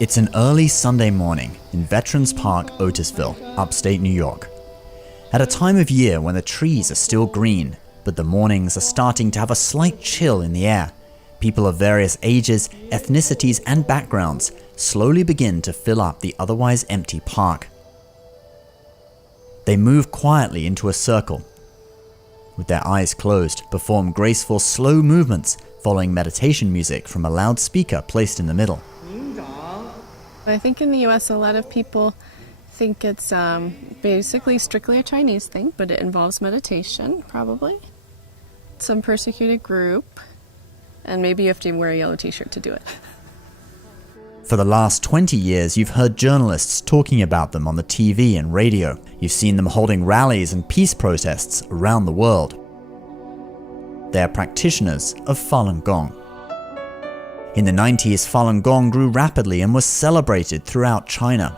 It's an early Sunday morning in Veterans Park, Otisville, upstate New York. At a time of year when the trees are still green, but the mornings are starting to have a slight chill in the air, people of various ages, ethnicities, and backgrounds slowly begin to fill up the otherwise empty park. They move quietly into a circle. With their eyes closed, perform graceful, slow movements following meditation music from a loudspeaker placed in the middle. I think in the US a lot of people think it's basically strictly a Chinese thing, but it involves meditation, probably. Some persecuted group, and maybe you have to wear a yellow t-shirt to do it. For the last 20 years, you've heard journalists talking about them on the TV and radio. You've seen them holding rallies and peace protests around the world. They are practitioners of Falun Gong. In the 90s, Falun Gong grew rapidly and was celebrated throughout China.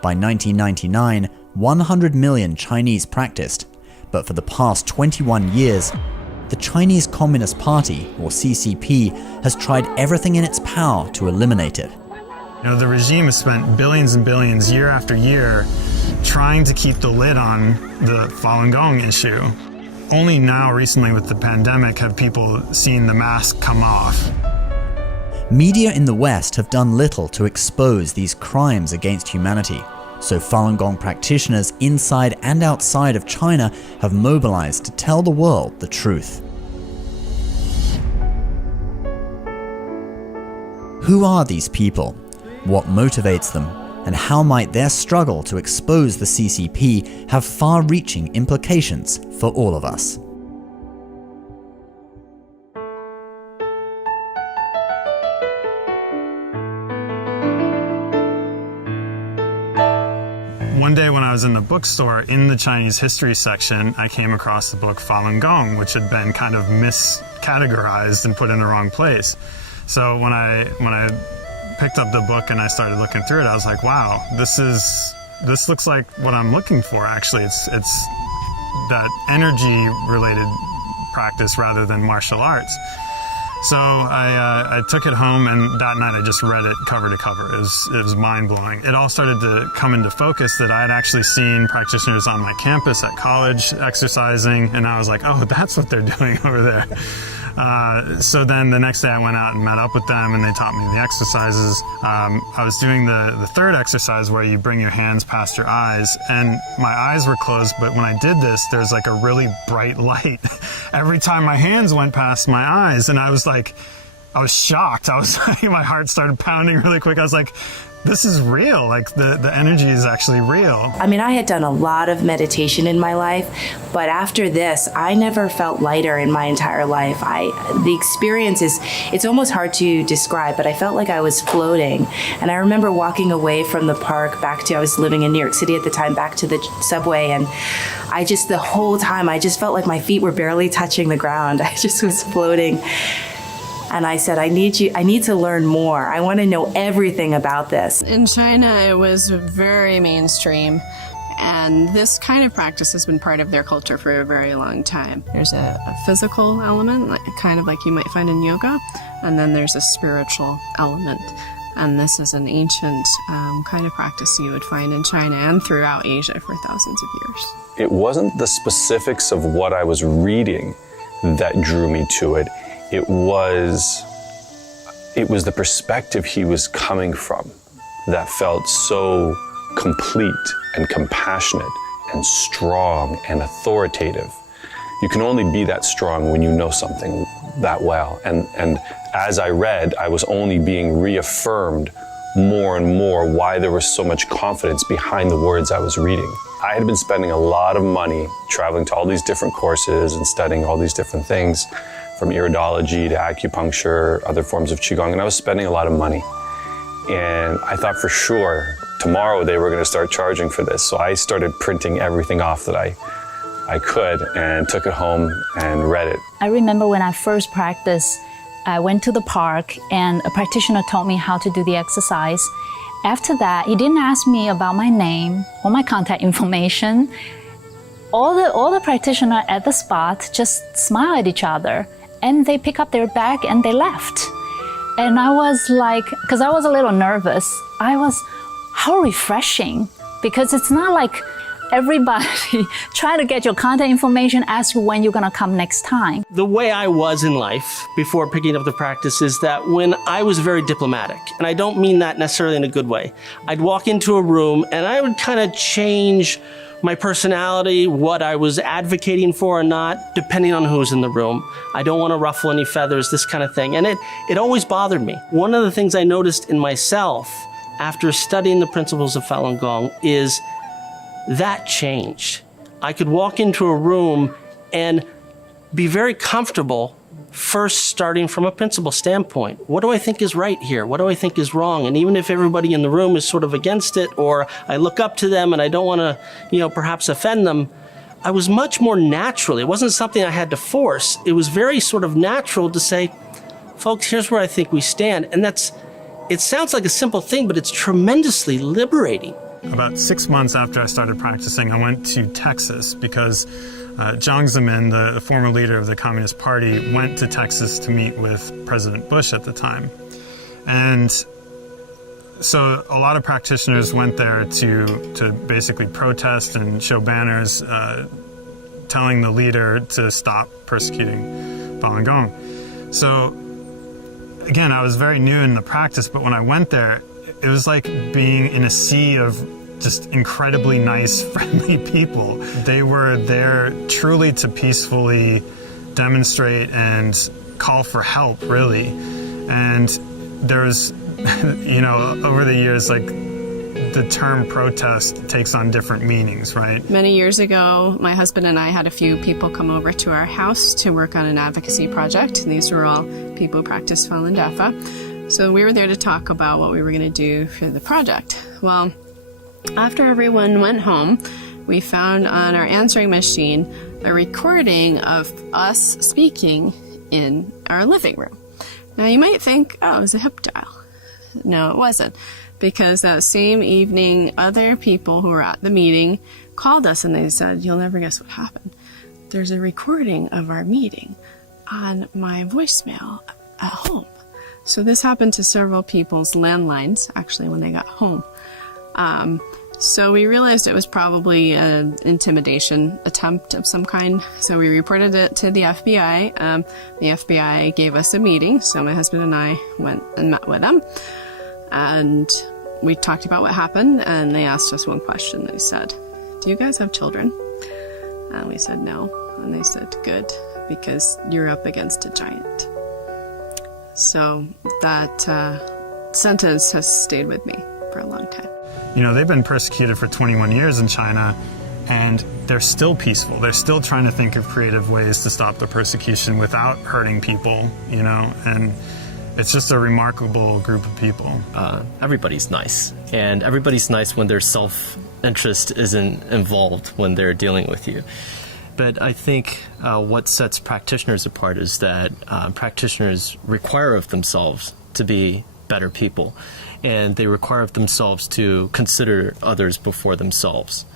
By 1999, 100 million Chinese practiced, but for the past 21 years, the Chinese Communist Party, or CCP, has tried everything in its power to eliminate it. You know, the regime has spent billions and billions year after year trying to keep the lid on the Falun Gong issue. Only now, recently with the pandemic, have people seen the mask come off. Media in the West have done little to expose these crimes against humanity, so Falun Gong practitioners inside and outside of China have mobilized to tell the world the truth. Who are these people? What motivates them? And how might their struggle to expose the CCP have far-reaching implications for all of us? One day when I was in the bookstore, in the Chinese history section, I came across the book Falun Gong, which had been kind of miscategorized and put in the wrong place. So when I picked up the book and I started looking through it, I was like, wow, this looks like what I'm looking for, actually. It's that energy-related practice rather than martial arts. So I took it home, and that night I just read it cover to cover. It was mind-blowing. It all started to come into focus that I had actually seen practitioners on my campus at college exercising, and I was like, oh, that's what they're doing over there. So then the next day I went out and met up with them, and they taught me the exercises. I was doing the third exercise where you bring your hands past your eyes, and my eyes were closed, but when I did this, there's like a really bright light every time my hands went past my eyes, and I was shocked. My heart started pounding really quick. I was like, this is real. Like the energy is actually real. I mean, I had done a lot of meditation in my life, but after this, I never felt lighter in my entire life. The experience it's almost hard to describe, but I felt like I was floating. And I remember walking away from the park I was living in New York City at the time, back to the subway, and the whole time, I just felt like my feet were barely touching the ground. I just was floating. And I said, I need to learn more. I want to know everything about this. In China, it was very mainstream, and this kind of practice has been part of their culture for a very long time. There's a physical element, kind of like you might find in yoga, and then there's a spiritual element. And this is an ancient kind of practice you would find in China and throughout Asia for thousands of years. It wasn't the specifics of what I was reading that drew me to it. It was the perspective he was coming from that felt so complete and compassionate and strong and authoritative. You can only be that strong when you know something that well. And as I read, I was only being reaffirmed more and more why there was so much confidence behind the words I was reading. I had been spending a lot of money traveling to all these different courses and studying all these different things, from iridology to acupuncture, other forms of Qigong, and I was spending a lot of money. And I thought for sure tomorrow they were going to start charging for this. So I started printing everything off that I could and took it home and read it. I remember when I first practiced, I went to the park and a practitioner taught me how to do the exercise. After that, he didn't ask me about my name or my contact information. all the practitioners at the spot just smile at each other, and they pick up their bag and they left. And I was like, because I was a little nervous, how refreshing, because it's not like everybody trying to get your contact information, ask you when you're gonna come next time. The way I was in life before picking up the practice is that when I was very diplomatic, and I don't mean that necessarily in a good way, I'd walk into a room and I would kind of change my personality, what I was advocating for or not, depending on who's in the room. I don't want to ruffle any feathers, this kind of thing. And it always bothered me. One of the things I noticed in myself after studying the principles of Falun Gong is that changed. I could walk into a room and be very comfortable first starting from a principle standpoint. What do I think is right here? What do I think is wrong? And even if everybody in the room is sort of against it, or I look up to them and I don't want to, perhaps offend them, I was much more natural. It wasn't something I had to force. It was very sort of natural to say, folks, here's where I think we stand. And it sounds like a simple thing, but it's tremendously liberating. About 6 months after I started practicing, I went to Texas because Jiang Zemin, the former leader of the Communist Party, went to Texas to meet with President Bush at the time. And so a lot of practitioners went there to basically protest and show banners telling the leader to stop persecuting Falun Gong. So again, I was very new in the practice, but when I went there, it was like being in a sea of just incredibly nice, friendly people. They were there truly to peacefully demonstrate and call for help, really. And there was, over the years, like, the term protest takes on different meanings, right? Many years ago, my husband and I had a few people come over to our house to work on an advocacy project. And these were all people who practice Falun Dafa. So we were there to talk about what we were going to do for the project. Well, after everyone went home, we found on our answering machine a recording of us speaking in our living room. Now you might think, oh, it was a hip dial. No, it wasn't. Because that same evening, other people who were at the meeting called us and they said, you'll never guess what happened. There's a recording of our meeting on my voicemail at home. So this happened to several people's landlines, actually, when they got home. So we realized it was probably an intimidation attempt of some kind. So we reported it to the FBI. The FBI gave us a meeting. So my husband and I went and met with them. And we talked about what happened. And they asked us one question. They said, do you guys have children? And we said no. And they said, good, because you're up against a giant. So that sentence has stayed with me for a long time. They've been persecuted for 21 years in China, and they're still peaceful. They're still trying to think of creative ways to stop the persecution without hurting people, and it's just a remarkable group of people. Everybody's nice, and everybody's nice when their self-interest isn't involved when they're dealing with you. But I think what sets practitioners apart is that practitioners require of themselves to be better people, and they require of themselves to consider others before themselves.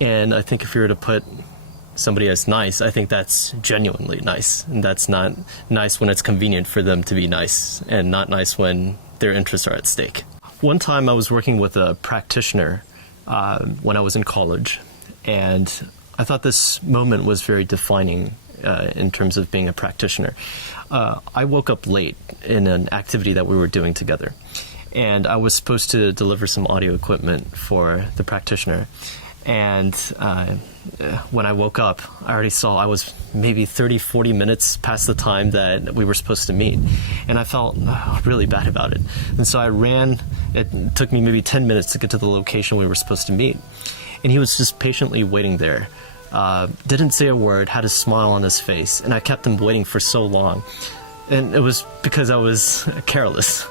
And I think if you were to put somebody as nice, I think that's genuinely nice, and that's not nice when it's convenient for them to be nice, and not nice when their interests are at stake. One time I was working with a practitioner when I was in college, and I thought this moment was very defining in terms of being a practitioner. I woke up late in an activity that we were doing together, and I was supposed to deliver some audio equipment for the practitioner. And when I woke up, I already saw I was maybe 30, 40 minutes past the time that we were supposed to meet. And I felt really bad about it. And so I ran. It took me maybe 10 minutes to get to the location we were supposed to meet. And he was just patiently waiting there. Didn't say a word, had a smile on his face. And I kept him waiting for so long. And it was because I was careless.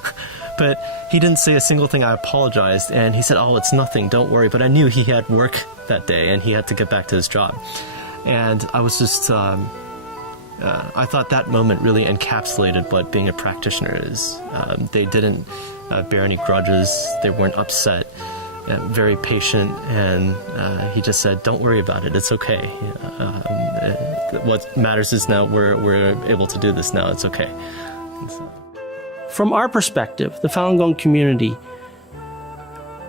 But he didn't say a single thing. I apologized, and he said, oh, it's nothing, don't worry. But I knew he had work that day, and he had to get back to his job. And I was just, I thought that moment really encapsulated what being a practitioner is. They didn't bear any grudges. They weren't upset. very patient, and he just said, "Don't worry about it. It's okay. What matters is now we're able to do this now. It's okay." From our perspective, the Falun Gong community,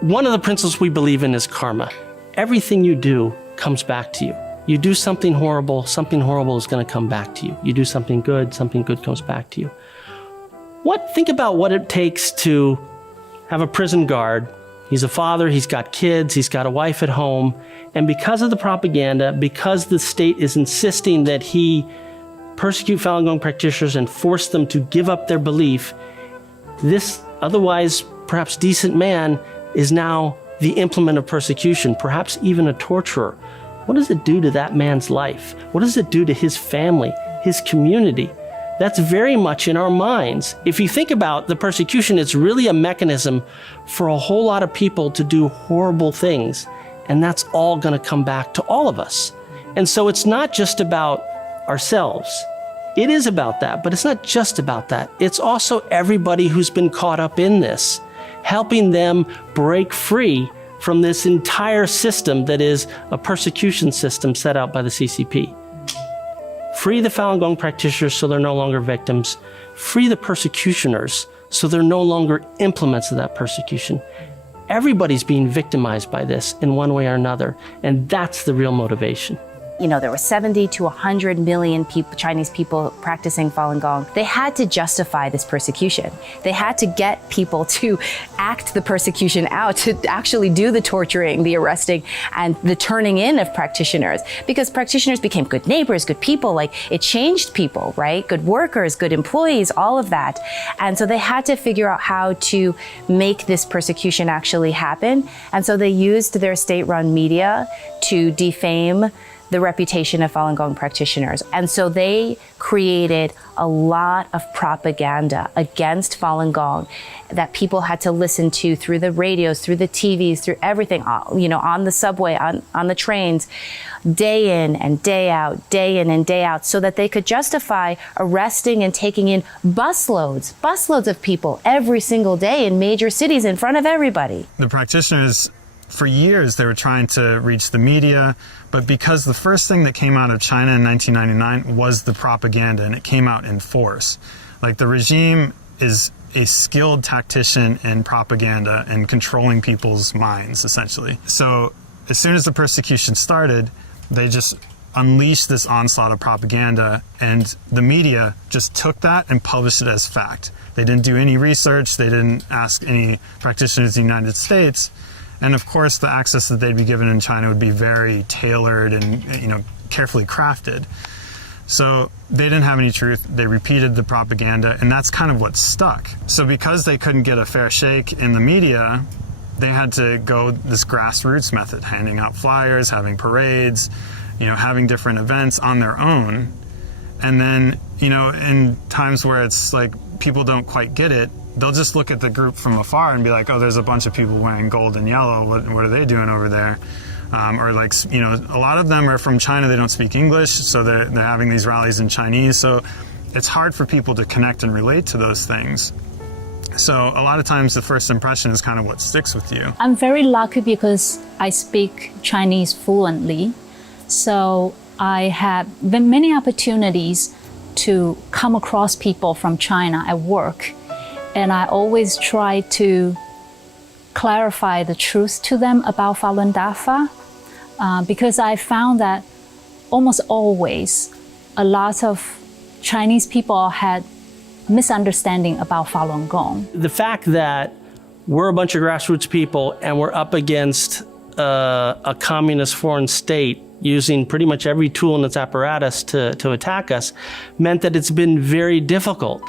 one of the principles we believe in is karma. Everything you do comes back to you. You do something horrible is going to come back to you. You do something good comes back to you. Think about what it takes to have a prison guard. He's a father, he's got kids, he's got a wife at home, and because of the propaganda, because the state is insisting that he persecute Falun Gong practitioners and force them to give up their belief, this otherwise perhaps decent man is now the implement of persecution, perhaps even a torturer. What does it do to that man's life? What does it do to his family, his community? That's very much in our minds. If you think about the persecution, it's really a mechanism for a whole lot of people to do horrible things, and that's all going to come back to all of us. And so it's not just about ourselves. It is about that, but it's not just about that. It's also everybody who's been caught up in this, helping them break free from this entire system that is a persecution system set out by the CCP. Free the Falun Gong practitioners so they're no longer victims. Free the persecutioners so they're no longer implements of that persecution. Everybody's being victimized by this in one way or another, and that's the real motivation. There were 70 to 100 million people, Chinese people practicing Falun Gong. They had to justify this persecution. They had to get people to act the persecution out, to actually do the torturing, the arresting, and the turning in of practitioners. Because practitioners became good neighbors, good people, it changed people, right? Good workers, good employees, all of that. And so they had to figure out how to make this persecution actually happen. And so they used their state-run media to defame the reputation of Falun Gong practitioners. And so they created a lot of propaganda against Falun Gong that people had to listen to through the radios, through the TVs, through everything, on the subway, on the trains, day in and day out, so that they could justify arresting and taking in busloads of people every single day in major cities in front of everybody. The practitioners, for years, they were trying to reach the media, but because the first thing that came out of China in 1999 was the propaganda, and it came out in force. The regime is a skilled tactician in propaganda and controlling people's minds, essentially. So as soon as the persecution started, they just unleashed this onslaught of propaganda, and the media just took that and published it as fact. They didn't do any research, they didn't ask any practitioners in the United States. And of course, the access that they'd be given in China would be very tailored and, carefully crafted. So they didn't have any truth. They repeated the propaganda, and that's kind of what stuck. So because they couldn't get a fair shake in the media, they had to go this grassroots method, handing out flyers, having parades, having different events on their own. And then, in times where it's people don't quite get it, they'll just look at the group from afar and be like, oh, there's a bunch of people wearing gold and yellow. What are they doing over there? Or a lot of them are from China. They don't speak English, so they're having these rallies in Chinese. So it's hard for people to connect and relate to those things. So a lot of times the first impression is kind of what sticks with you. I'm very lucky because I speak Chinese fluently. So I have many opportunities to come across people from China at work. And I always try to clarify the truth to them about Falun Dafa, because I found that almost always a lot of Chinese people had misunderstanding about Falun Gong. The fact that we're a bunch of grassroots people and we're up against a communist foreign state using pretty much every tool in its apparatus to attack us meant that it's been very difficult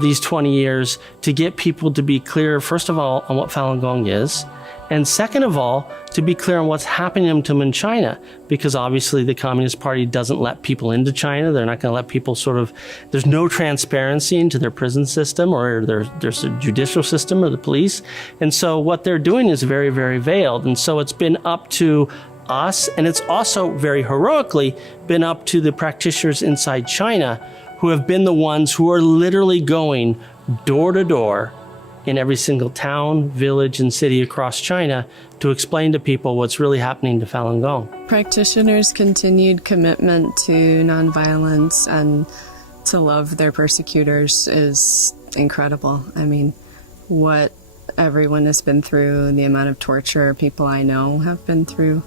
these 20 years to get people to be clear, first of all, on what Falun Gong is, and second of all, to be clear on what's happening to them in China, because obviously the Communist Party doesn't let people into China. They're not going to let people there's no transparency into their prison system or there's a judicial system or the police. And so what they're doing is very, very veiled. And so it's been up to us, and it's also very heroically been up to the practitioners inside China who have been the ones who are literally going door to door in every single town, village, and city across China to explain to people what's really happening to Falun Gong. Practitioners' continued commitment to nonviolence and to love their persecutors is incredible. I mean, what everyone has been through, the amount of torture people I know have been through.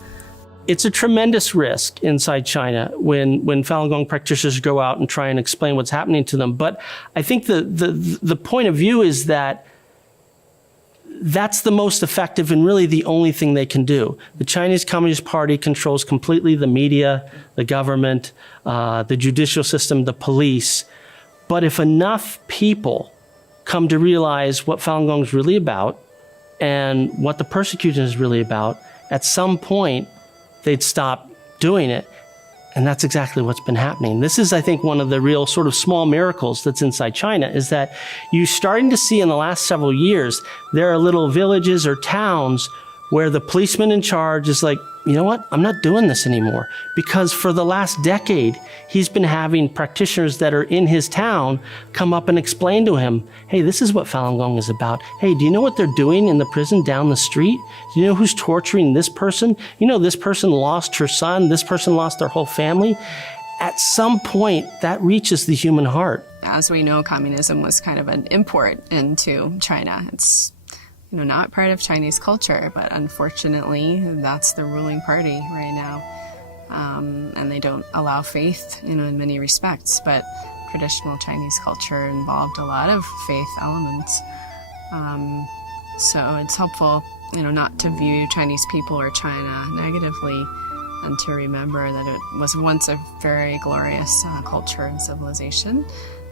It's a tremendous risk inside China when Falun Gong practitioners go out and try and explain what's happening to them. But I think the point of view is that that's the most effective and really the only thing they can do. The Chinese Communist Party controls completely the media, the government, the judicial system, the police. But if enough people come to realize what Falun Gong is really about and what the persecution is really about, at some point they'd stop doing it. And that's exactly what's been happening. This is, I think, one of the real sort of small miracles that's inside China, is that you're starting to see in the last several years, there are little villages or towns where the policeman in charge is like, you know what, I'm not doing this anymore. Because for the last decade, he's been having practitioners that are in his town come up and explain to him, hey, this is what Falun Gong is about. Hey, do you know what they're doing in the prison down the street? Do you know who's torturing this person? You know, this person lost her son, this person lost their whole family. At some point, that reaches the human heart. As we know, communism was kind of an import into China. It's not part of Chinese culture, but unfortunately, that's the ruling party right now. And they don't allow faith, in many respects, but traditional Chinese culture involved a lot of faith elements. So it's helpful, not to view Chinese people or China negatively, and to remember that it was once a very glorious culture and civilization.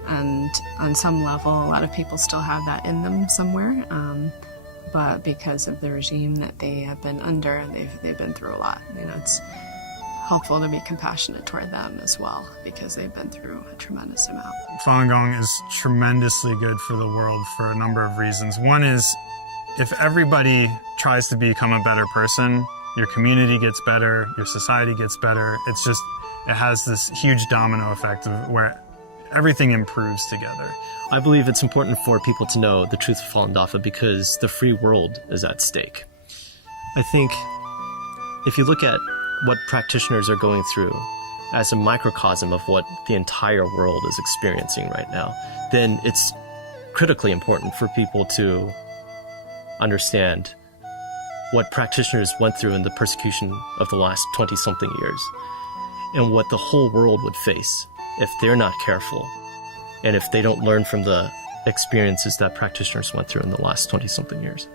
And on some level, a lot of people still have that in them somewhere. But because of the regime that they have been under, they've been through a lot. It's helpful to be compassionate toward them as well, because they've been through a tremendous amount. Falun Gong is tremendously good for the world for a number of reasons. One is, if everybody tries to become a better person, your community gets better, your society gets better. It has this huge domino effect of where everything improves together. I believe it's important for people to know the truth of Falun Dafa because the free world is at stake. I think if you look at what practitioners are going through as a microcosm of what the entire world is experiencing right now, then it's critically important for people to understand what practitioners went through in the persecution of the last 20-something years and what the whole world would face if they're not careful and if they don't learn from the experiences that practitioners went through in the last 20-something years.